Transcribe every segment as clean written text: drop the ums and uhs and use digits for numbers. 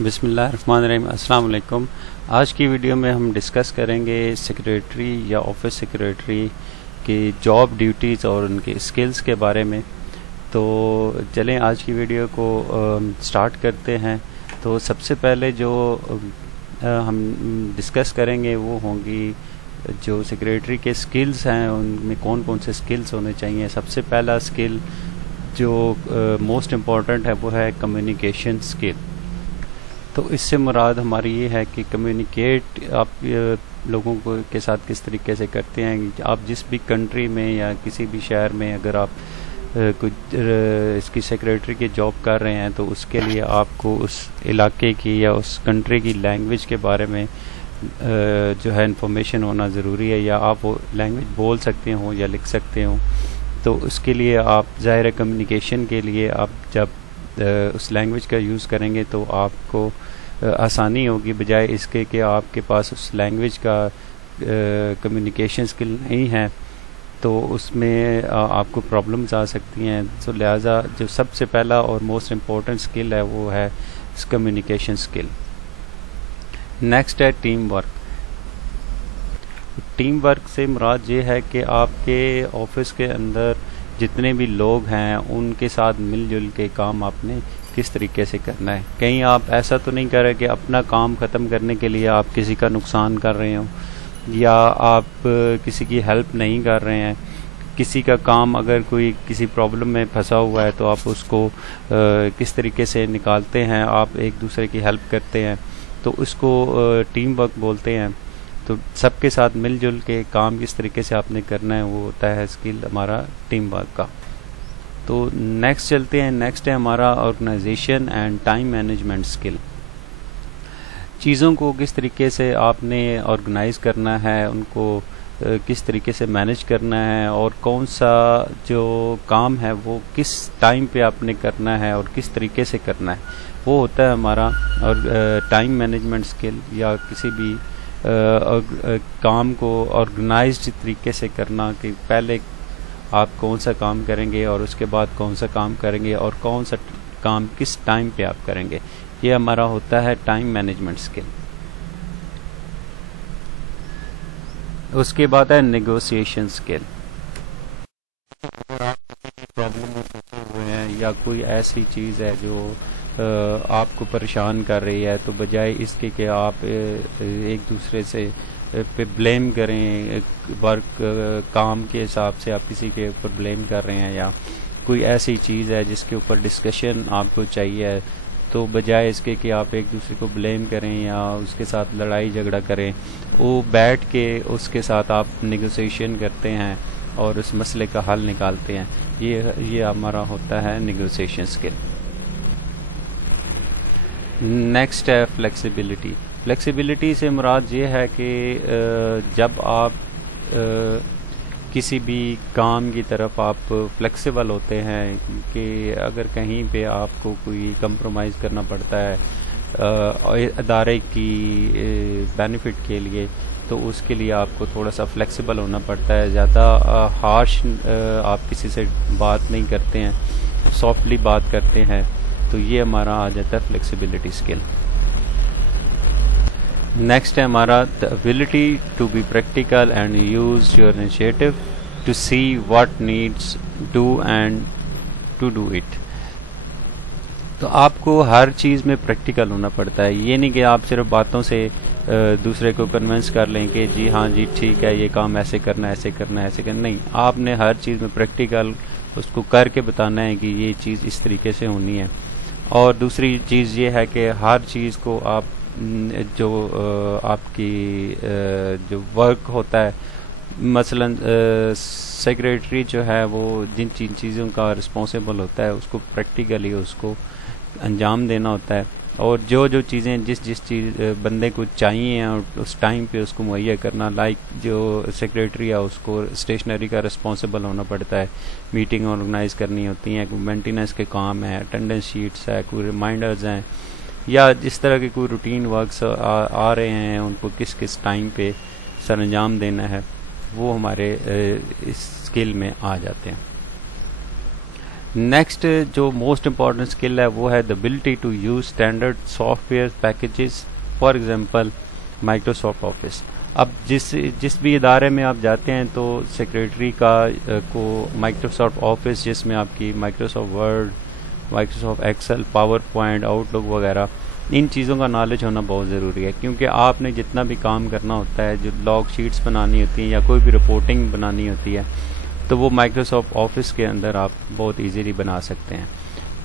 बिस्मिल्लाहिर्रहमानिर्रहीम। अस्सलाम वालेकुम। आज की वीडियो में हम डिस्कस करेंगे सेक्रेटरी या ऑफिस सेक्रेटरी की जॉब ड्यूटीज़ और उनके स्किल्स के बारे में। तो चलें आज की वीडियो को स्टार्ट करते हैं। तो सबसे पहले जो हम डिस्कस करेंगे वो होंगी जो सेक्रेटरी के स्किल्स हैं, उनमें कौन कौन से स्किल्स होने चाहिए। सबसे पहला स्किल जो मोस्ट इम्पॉर्टेंट है वो है कम्युनिकेशन स्किल। तो इससे मुराद हमारी ये है कि कम्युनिकेट आप लोगों को के साथ किस तरीके से करते हैं। आप जिस भी कंट्री में या किसी भी शहर में अगर आप कुछ इसकी सेक्रेटरी की जॉब कर रहे हैं तो उसके लिए आपको उस इलाके की या उस कंट्री की लैंग्वेज के बारे में जो है इंफॉर्मेशन होना ज़रूरी है, या आप वो लैंग्वेज बोल सकते हो या लिख सकते हो। तो उसके लिए आप ज़ाहिर कम्युनिकेशन के लिए आप जब उस लैंग्वेज का यूज़ करेंगे तो आपको आसानी होगी, बजाय इसके कि आपके पास उस लैंग्वेज का कम्युनिकेशन स्किल नहीं है तो उसमें आपको प्रॉब्लम्स आ सकती हैं। तो लिहाजा जो सबसे पहला और मोस्ट इम्पोर्टेंट स्किल है वो है कम्युनिकेशन स्किल। नेक्स्ट है टीम वर्क। टीम वर्क से मुराद ये है कि आपके ऑफिस के अंदर जितने भी लोग हैं उनके साथ मिलजुल के काम आपने किस तरीके से करना है। कहीं आप ऐसा तो नहीं कर रहे कि अपना काम ख़त्म करने के लिए आप किसी का नुकसान कर रहे हो, या आप किसी की हेल्प नहीं कर रहे हैं। किसी का काम अगर कोई किसी प्रॉब्लम में फंसा हुआ है तो आप उसको किस तरीके से निकालते हैं, आप एक दूसरे की हेल्प करते हैं, तो उसको टीम वर्क बोलते हैं। तो सबके साथ मिलजुल के काम किस तरीके से आपने करना है वो होता है स्किल हमारा टीम वर्क का। तो नेक्स्ट चलते हैं। नेक्स्ट है हमारा organisation and time management skill. चीज़ों को किस तरीके से आपने ऑर्गेनाइज करना है, उनको किस तरीके से मैनेज करना है, और कौन सा जो काम है वो किस टाइम पे आपने करना है और किस तरीके से करना है, वो होता है हमारा और टाइम मैनेजमेंट स्किल। या किसी भी काम को ऑर्गेनाइज्ड तरीके से करना कि पहले आप कौन सा काम करेंगे और उसके बाद कौन सा काम करेंगे और कौन सा काम किस टाइम पे आप करेंगे, ये हमारा होता है टाइम मैनेजमेंट स्किल। उसके बाद है नेगोशिएशन स्किल। प्रॉब्लम में फंसे हुए हैं या कोई ऐसी चीज़ है जो आपको परेशान कर रही है, तो बजाय इसके कि आप एक दूसरे से पे ब्लेम करें, वर्क काम के हिसाब से आप किसी के ऊपर ब्लेम कर रहे हैं, या कोई ऐसी चीज़ है जिसके ऊपर डिस्कशन आपको चाहिए, तो बजाय इसके कि आप एक दूसरे को ब्लेम करें या उसके साथ लड़ाई झगड़ा करें, वो बैठ के उसके साथ आप नेगोशिएशन करते हैं और उस मसले का हल निकालते हैं। ये हमारा होता है नेगोशिएशन स्किल। नेक्स्ट है फ्लेक्सिबिलिटी। फ्लेक्सिबिलिटी से मुराद ये है कि जब आप किसी भी काम की तरफ आप फ्लेक्सिबल होते हैं कि अगर कहीं पे आपको कोई कंप्रोमाइज़ करना पड़ता है अदारे की बेनिफिट के लिए, तो उसके लिए आपको थोड़ा सा फ्लेक्सिबल होना पड़ता है। ज़्यादा हार्श आप किसी से बात नहीं करते हैं, सॉफ्टली बात करते हैं। तो ये हमारा आ जाता है फ्लेक्सिबिलिटी स्किल। नेक्स्ट है हमारा the ability to be practical and use your initiative to see what needs do and to do it. तो आपको हर चीज़ में प्रैक्टिकल होना पड़ता है। ये नहीं कि आप सिर्फ बातों से दूसरे को कन्विंस कर लें कि जी हाँ जी ठीक है, ये काम ऐसे करना ऐसे करना ऐसे करना। नहीं, आपने हर चीज़ में प्रैक्टिकल उसको करके बताना है कि ये चीज़ इस तरीके से होनी है। और दूसरी चीज़ ये है कि हर चीज़ को आप जो आपकी जो वर्क होता है, मसलन सेक्रेटरी जो है वो जिन चीज़ों का रिस्पॉन्सिबल होता है उसको प्रैक्टिकली उसको अंजाम देना होता है, और जो चीज़ें जिस चीज़ बंदे को चाहिए और उस टाइम पे उसको मुहैया करना। लाइक जो सेक्रेटरी है उसको स्टेशनरी का रिस्पॉन्सिबल होना पड़ता है, मीटिंग ऑर्गेनाइज करनी होती हैं, कोई मेंटेनेंस के काम है, अटेंडेंस शीट्स है, कोई रिमाइंडर्स हैं, या जिस तरह के कोई रूटीन वर्क्स आ रहे हैं उनको किस किस टाइम पे सर अंजाम देना है, वो हमारे इस स्किल में आ जाते हैं। नेक्स्ट जो मोस्ट इम्पॉर्टेंट स्किल है वो है the ability to use standard software packages, for example Microsoft Office. अब जिस भी इदारे में आप जाते हैं तो सेक्रेटरी को माइक्रोसॉफ्ट ऑफिस, जिसमें आपकी Microsoft Word, Microsoft Excel, PowerPoint, Outlook वगैरह, इन चीज़ों का नॉलेज होना बहुत ज़रूरी है, क्योंकि आपने जितना भी काम करना होता है, जो लॉग शीट्स बनानी होती हैं या कोई भी रिपोर्टिंग बनानी होती है, तो वो माइक्रोसॉफ्ट ऑफिस के अंदर आप बहुत इजीली बना सकते हैं।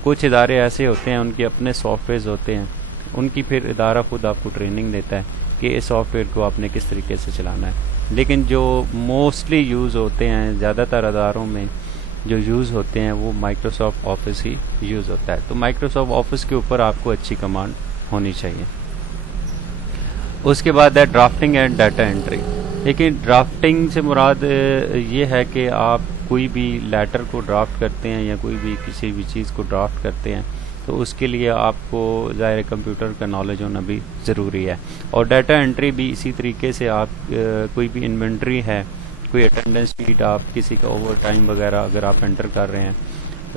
कुछ इदारे ऐसे होते हैं उनके अपने सॉफ्टवेयर होते हैं, उनकी फिर इदारा खुद आपको ट्रेनिंग देता है कि इस सॉफ्टवेयर को आपने किस तरीके से चलाना है। लेकिन जो मोस्टली यूज़ होते हैं, ज़्यादातर अदारों में जो यूज़ होते हैं, वो माइक्रोसॉफ्ट ऑफिस ही यूज़ होता है। तो माइक्रोसॉफ्ट ऑफिस के ऊपर आपको अच्छी कमांड होनी चाहिए। उसके बाद है ड्राफ्टिंग एंड डाटा एंट्री। लेकिन ड्राफ्टिंग से मुराद ये है कि आप कोई भी लेटर को ड्राफ्ट करते हैं या कोई भी किसी भी चीज़ को ड्राफ्ट करते हैं, तो उसके लिए आपको ज़ाहिर कंप्यूटर का नॉलेज होना भी ज़रूरी है। और डाटा एंट्री भी इसी तरीके से आप कोई भी इन्वेंट्री है, कोई अटेंडेंस शीट, आप किसी का ओवर टाइम वगैरह अगर आप एंटर कर रहे हैं,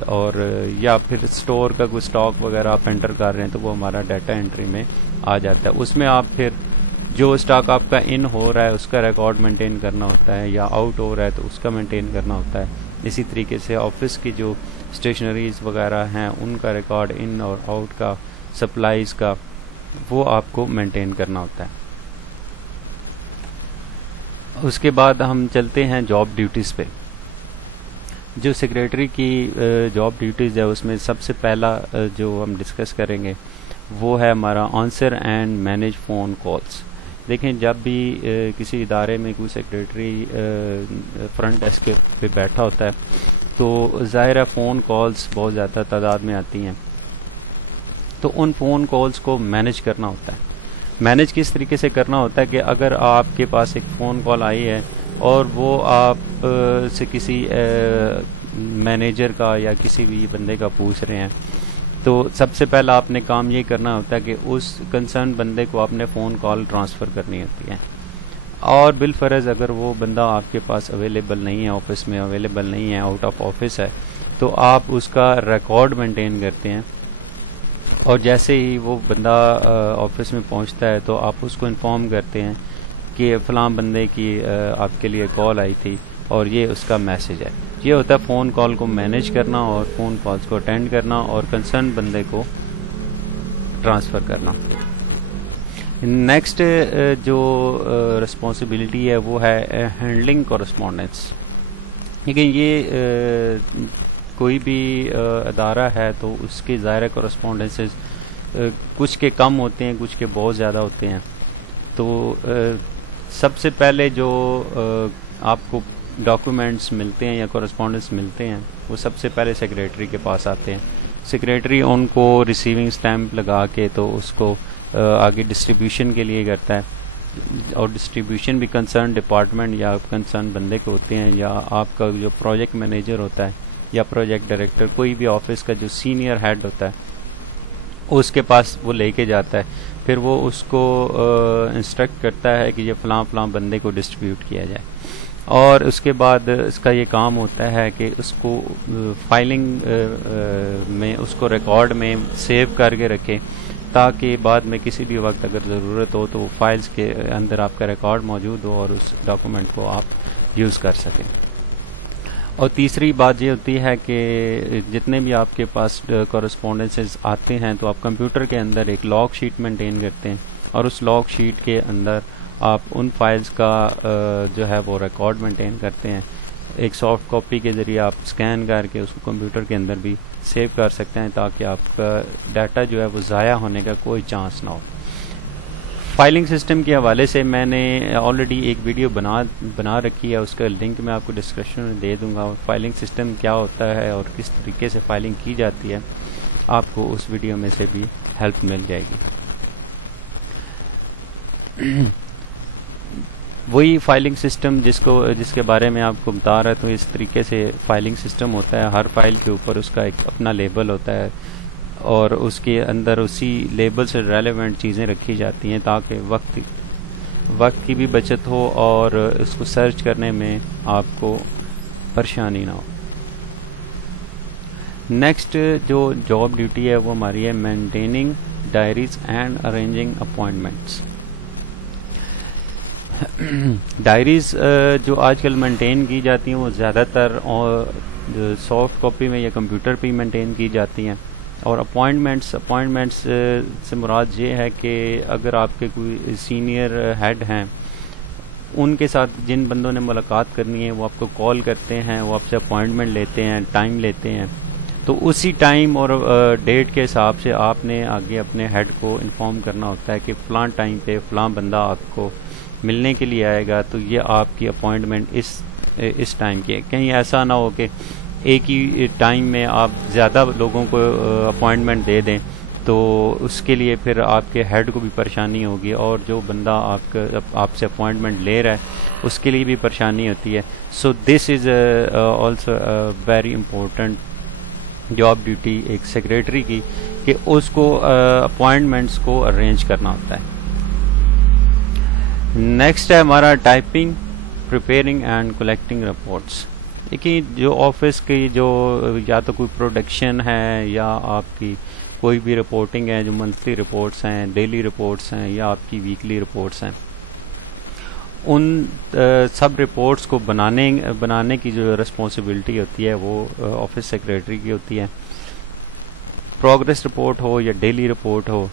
और या फिर स्टोर का कोई स्टॉक वगैरह आप एंटर कर रहे हैं, तो वो हमारा डाटा एंट्री में आ जाता है। उसमें आप फिर जो स्टॉक आपका इन हो रहा है उसका रिकॉर्ड मेंटेन करना होता है, या आउट हो रहा है तो उसका मेंटेन करना होता है। इसी तरीके से ऑफिस की जो स्टेशनरीज वगैरह हैं उनका रिकॉर्ड इन और आउट का, सप्लाईज का, वो आपको मेंटेन करना होता है। उसके बाद हम चलते हैं जॉब ड्यूटीज़ पे। जो सेक्रेटरी की जॉब ड्यूटीज़ है उसमें सबसे पहला जो हम डिस्कस करेंगे वो है हमारा answer and manage phone calls. देखें, जब भी किसी इदारे में कोई सेक्रेटरी फ्रंट डेस्क पे बैठा होता है तो ज़ाहिर फ़ोन कॉल्स बहुत ज़्यादा तादाद में आती हैं, तो उन फ़ोन कॉल्स को मैनेज करना होता है। मैनेज किस तरीके से करना होता है कि अगर आपके पास एक फ़ोन कॉल आई है और वो आप से किसी मैनेजर का या किसी भी बंदे का पूछ रहे हैं, तो सबसे पहला आपने काम ये करना होता है कि उस कंसर्न बंदे को आपने फ़ोन कॉल ट्रांसफ़र करनी होती है। और बिलफर्ज अगर वो बंदा आपके पास अवेलेबल नहीं है, ऑफिस में अवेलेबल नहीं है, आउट ऑफ ऑफिस है, तो आप उसका रिकॉर्ड मेंटेन करते हैं। और जैसे ही वो बंदा ऑफिस में पहुंचता है तो आप उसको इन्फॉर्म करते हैं कि फ़लाँ बंदे की आपके लिए कॉल आई थी और ये उसका मैसेज है। ये होता है फ़ोन कॉल को मैनेज करना और फ़ोन कॉल्स को अटेंड करना और कंसर्न बंदे को ट्रांसफ़र करना। नेक्स्ट जो रिस्पॉन्सिबिलिटी है वो है हैंडलिंग कॉरेस्पॉन्डेंस। लेकिन ये कोई भी अदारा है तो उसके ज़ाहिर कॉरेस्पॉन्डेंसेस कुछ के कम होते हैं, कुछ के बहुत ज़्यादा होते हैं। तो सबसे पहले जो आपको डॉक्यूमेंट्स मिलते हैं या कॉरेस्पॉन्डेंस मिलते हैं वो सबसे पहले सेक्रेटरी के पास आते हैं। सेक्रेटरी उनको रिसीविंग स्टैम्प लगा के तो उसको आगे डिस्ट्रीब्यूशन के लिए करता है, और डिस्ट्रीब्यूशन भी कंसर्न डिपार्टमेंट या कंसर्न बंदे के होते हैं, या आपका जो प्रोजेक्ट मैनेजर होता है या प्रोजेक्ट डायरेक्टर, कोई भी ऑफिस का जो सीनियर हेड होता है उसके पास वो लेके जाता है। फिर वो उसको इंस्ट्रक्ट करता है कि ये फ़लाँ फ़लाँ बंदे को डिस्ट्रीब्यूट किया जाए, और उसके बाद इसका ये काम होता है कि उसको फाइलिंग में, उसको रिकॉर्ड में सेव करके रखें, ताकि बाद में किसी भी वक्त अगर ज़रूरत हो तो फाइल्स के अंदर आपका रिकॉर्ड मौजूद हो और उस डॉक्यूमेंट को आप यूज़ कर सकें। और तीसरी बात ये होती है कि जितने भी आपके पास कॉरेस्पॉन्डेंसेस आते हैं तो आप कंप्यूटर के अंदर एक लॉग शीट मेंटेन करते हैं, और उस लॉग शीट के अंदर आप उन फाइल्स का जो है वो रिकॉर्ड मेंटेन करते हैं। एक सॉफ्ट कॉपी के ज़रिए आप स्कैन करके उसको कंप्यूटर के अंदर भी सेव कर सकते हैं, ताकि आपका डाटा जो है वो ज़ाया होने का कोई चांस ना हो। फाइलिंग सिस्टम के हवाले से मैंने ऑलरेडी एक वीडियो बना रखी है, उसका लिंक मैं आपको डिस्क्रिप्शन में दे दूंगा। और फाइलिंग सिस्टम क्या होता है और किस तरीके से फाइलिंग की जाती है, आपको उस वीडियो में से भी हेल्प मिल जाएगी। वही फाइलिंग सिस्टम जिसके बारे में आपको बता रहा था, तो इस तरीके से फाइलिंग सिस्टम होता है। हर फाइल के ऊपर उसका एक अपना लेबल होता है, और उसके अंदर उसी लेबल से रेलेवेंट चीज़ें रखी जाती हैं, ताकि वक्त की भी बचत हो और उसको सर्च करने में आपको परेशानी ना हो। नेक्स्ट जो जॉब ड्यूटी है वो हमारी है maintaining diaries and arranging appointments. Diaries जो आजकल मेंटेन की जाती हैं वो ज़्यादातर और सॉफ्ट कॉपी में या कंप्यूटर पे मेंटेन की जाती हैं। और अपॉइंटमेंट्स से मुराद ये है कि अगर आपके कोई सीनियर हेड हैं, उनके साथ जिन बंदों ने मुलाकात करनी है वो आपको कॉल करते हैं, वो आपसे अपॉइंटमेंट लेते हैं, टाइम लेते हैं, तो उसी टाइम और डेट के हिसाब से आपने आगे अपने हेड को इन्फॉर्म करना होता है कि फ़लाँ टाइम पे फ़लाँ बंदा आपको मिलने के लिए आएगा, तो ये आपकी अपॉइंटमेंट इस टाइम की है। कहीं ऐसा ना हो कि एक ही टाइम में आप ज़्यादा लोगों को अपॉइंटमेंट दे दें, तो उसके लिए फिर आपके हेड को भी परेशानी होगी और जो बंदा आपसे अपॉइंटमेंट ले रहा है उसके लिए भी परेशानी होती है। So this is also very important job duty एक सेक्रेटरी की, कि उसको अपॉइंटमेंट्स को अरेंज करना होता है। नेक्स्ट है हमारा typing, preparing and collecting reports. देखिए जो ऑफिस की जो या तो कोई प्रोडक्शन है या आपकी कोई भी रिपोर्टिंग है, जो मंथली रिपोर्ट्स हैं, डेली रिपोर्ट्स हैं या आपकी वीकली रिपोर्ट्स हैं, उन सब रिपोर्ट्स को बनाने की जो रिस्पॉन्सिबिलिटी होती है वो ऑफिस सेक्रेटरी की होती है। प्रोग्रेस रिपोर्ट हो या डेली रिपोर्ट हो,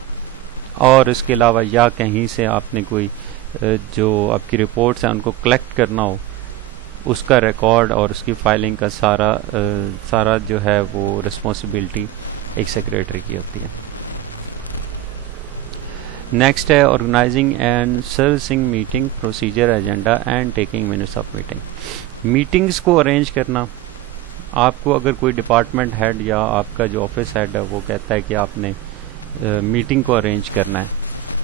और इसके अलावा या कहीं से आपने कोई जो आपकी रिपोर्ट्स हैं उनको कलेक्ट करना हो, उसका रिकॉर्ड और उसकी फाइलिंग का सारा जो है वो रिस्पॉन्सिबिलिटी एक सेक्रेटरी की होती है। नेक्स्ट है organising and servicing meeting procedure agenda and taking minutes of meeting. Meetings को अरेंज करना, आपको अगर कोई डिपार्टमेंट हेड या आपका जो ऑफिस हेड है वो कहता है कि आपने मीटिंग को अरेंज करना है,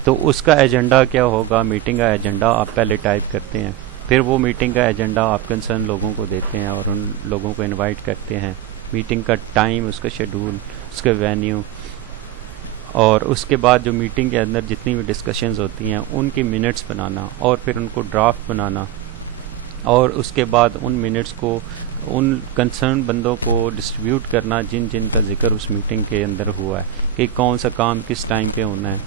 तो उसका एजेंडा क्या होगा, मीटिंग का एजेंडा आप पहले टाइप करते हैं, फिर वो मीटिंग का एजेंडा आप कंसर्न लोगों को देते हैं और उन लोगों को इनवाइट करते हैं। मीटिंग का टाइम, उसका शेड्यूल, उसका वेन्यू, और उसके बाद जो मीटिंग के अंदर जितनी भी डिस्कशंस होती हैं उनकी मिनट्स बनाना और फिर उनको ड्राफ्ट बनाना, और उसके बाद उन मिनट्स को उन कंसर्न बंदों को डिस्ट्रीब्यूट करना जिन का जिक्र उस मीटिंग के अंदर हुआ है, कि कौन सा काम किस टाइम पे होना है,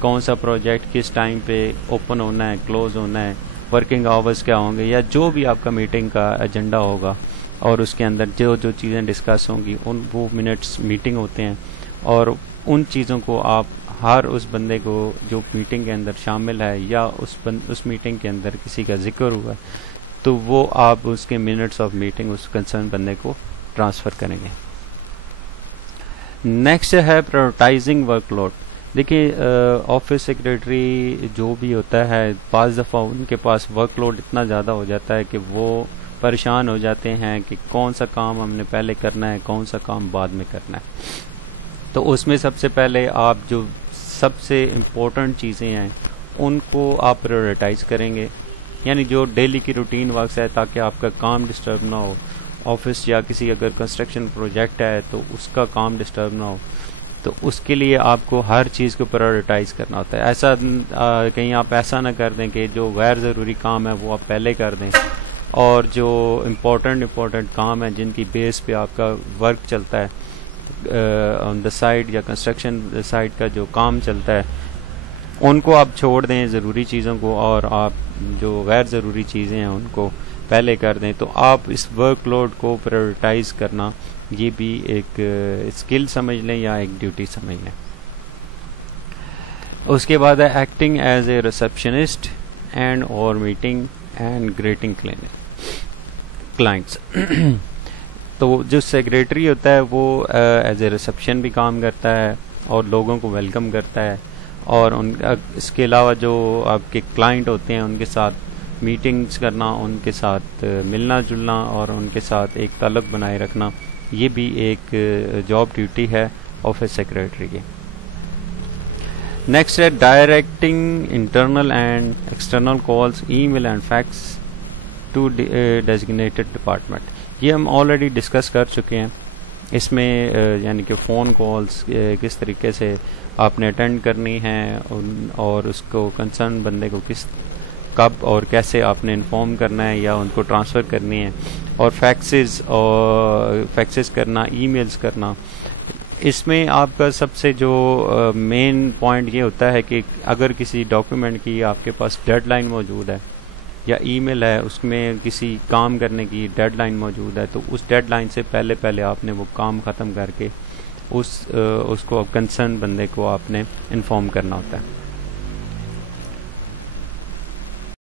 कौन सा प्रोजेक्ट किस टाइम पे ओपन होना है, क्लोज होना है, वर्किंग आवर्स क्या होंगे, या जो भी आपका मीटिंग का एजेंडा होगा और उसके अंदर जो चीज़ें डिस्कस होंगी उन वो मिनट्स मीटिंग होते हैं। और उन चीज़ों को आप हर उस बंदे को जो मीटिंग के अंदर शामिल है या उस मीटिंग के अंदर किसी का जिक्र हुआ है, तो वो आप उसके मिनट्स ऑफ मीटिंग उस कंसर्न बंदे को ट्रांसफ़र करेंगे। नेक्स्ट है प्रायोरिटाइजिंग वर्कलोड। देखिए ऑफिस सेक्रेटरी जो भी होता है, पाँच दफ़ा उनके पास वर्कलोड इतना ज़्यादा हो जाता है कि वो परेशान हो जाते हैं कि कौन सा काम हमने पहले करना है, कौन सा काम बाद में करना है। तो उसमें सबसे पहले आप जो सबसे इम्पोर्टेंट चीज़ें हैं उनको आप प्रायोरिटाइज करेंगे, यानी जो डेली की रूटीन वर्क्स है, ताकि आपका काम डिस्टर्ब ना हो। ऑफिस या किसी अगर कंस्ट्रक्शन प्रोजेक्ट है तो उसका काम डिस्टर्ब ना हो, तो उसके लिए आपको हर चीज़ को प्रायोरिटाइज करना होता है। ऐसा कहीं आप ऐसा ना कर दें कि जो गैर ज़रूरी काम है वो आप पहले कर दें, और जो इम्पोर्टेंट काम है जिनकी बेस पे आपका वर्क चलता है ऑन द साइड या कंस्ट्रक्शन साइड का जो काम चलता है, उनको आप छोड़ दें ज़रूरी चीज़ों को, और आप जो गैर ज़रूरी चीज़ें हैं उनको पहले कर दें। तो आप इस वर्कलोड को प्रायोरिटाइज करना, ये भी एक स्किल समझ लें या एक ड्यूटी समझ लें। उसके बाद है acting as a receptionist and और मीटिंग एंड ग्रीटिंग क्लाइंट्स। तो जो सेक्रेटरी होता है वो एज ए रिसेप्शन भी काम करता है और लोगों को वेलकम करता है, और इसके अलावा जो आपके क्लाइंट होते हैं उनके साथ मीटिंग्स करना, उनके साथ मिलना जुलना और उनके साथ एक ताल्लुक़ बनाए रखना, ये भी एक जॉब ड्यूटी है ऑफिस सेक्रेटरी की। नेक्स्ट है directing internal and external calls, email and fax to designated department. ये हम ऑलरेडी डिस्कस कर चुके हैं। इसमें यानी कि फ़ोन कॉल्स किस तरीके से आपने अटेंड करनी है और उसको कंसर्न बंदे को किस कब और कैसे आपने इन्फॉर्म करना है या उनको ट्रांसफ़र करनी है, और फैक्सेस करना, ईमेल्स करना। इसमें आपका सबसे जो मेन पॉइंट ये होता है कि अगर किसी डॉक्यूमेंट की आपके पास डेडलाइन मौजूद है या ईमेल है उसमें किसी काम करने की डेडलाइन मौजूद है, तो उस डेडलाइन से पहले पहले आपने वो काम ख़त्म करके उसको कंसर्न बंदे को आपने इन्फॉर्म करना होता है।